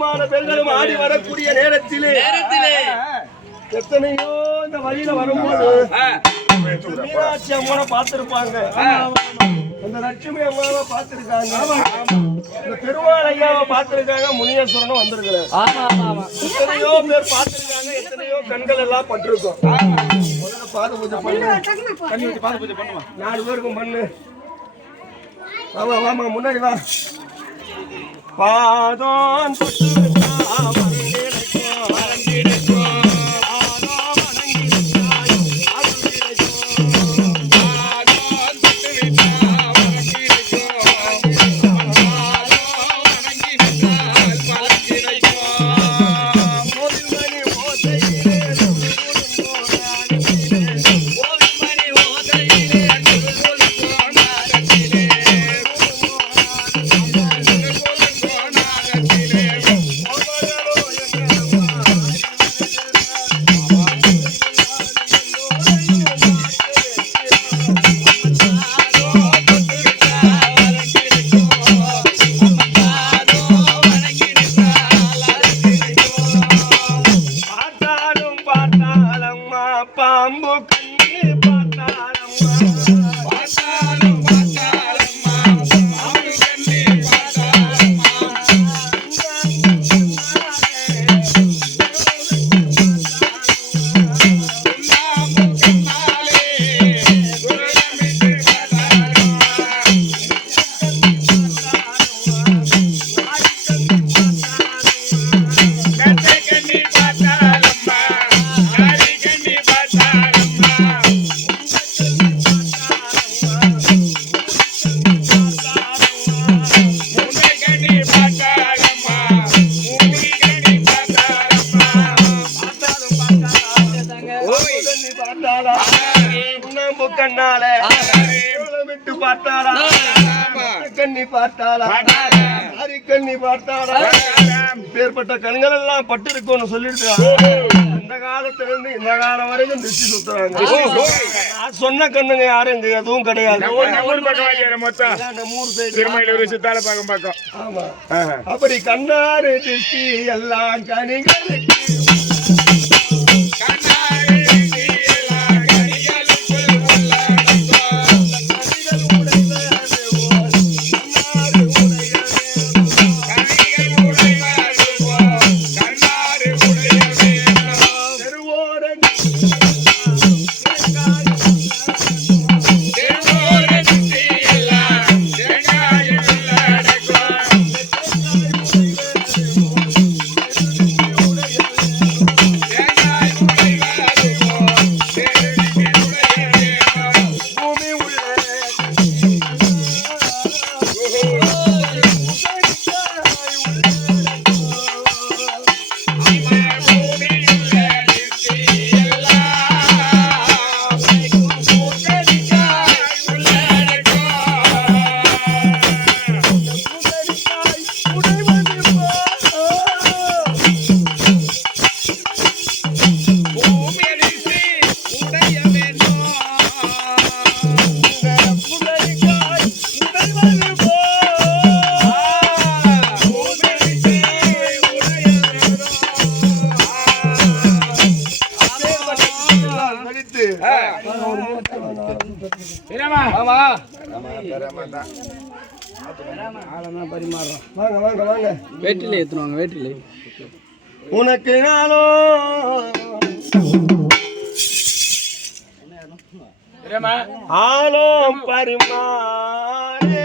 பெண்களும் ஆடி வரக்கூடிய நேரத்திலே நேரத்திலே. எத்தனையோ இந்த வழியில வரும்போது மீனாட்சி அம்மனை பார்த்திருப்பாங்க. அந்த லட்சுமி அம்மாவை பார்த்திருக்காங்க. இந்த திருவாளையாவை பார்த்திருக்காங்க முனியேஸ்வரனும் வந்திருக்கிறார். ஆமா ஆமா ஆமா. எத்தனையோ பேர் பார்த்திருக்காங்க எத்தனையோ கண்கள் எல்லாம் பட்டிருக்கும். முதல்ல பாத பூஜை பண்ணு நாலு பேருக்கும் பண்ணு. வாமா வாமா முன்னாடி வா. 바던 도시가 பாம்பு கண்ணால விட்டு பார்த்தாளா? கண்ணி பார்த்தாளா? ஹரி கண்ணி பார்த்தாளா? பேர்பட்ட கண்கள் எல்லாம் பட்டு இருக்கும்னு சொல்லிட்டு அந்த காலத்துல இருந்து இந்த காலம் வரைக்கும் திருச்சி சுத்துறாங்க. சொன்ன கண்ணுங்க யாரும் இங்க எதுவும் கிடையாது. அப்படி கண்ணாறு திருஷ்டி எல்லாம் கனிகளுக்கு கழித்து வாங்க வாங்க வாங்க வேட்டில ஏத்துவாங்க வேட்டில உனக்கு நாளோ ஆலோ பரிமாறே.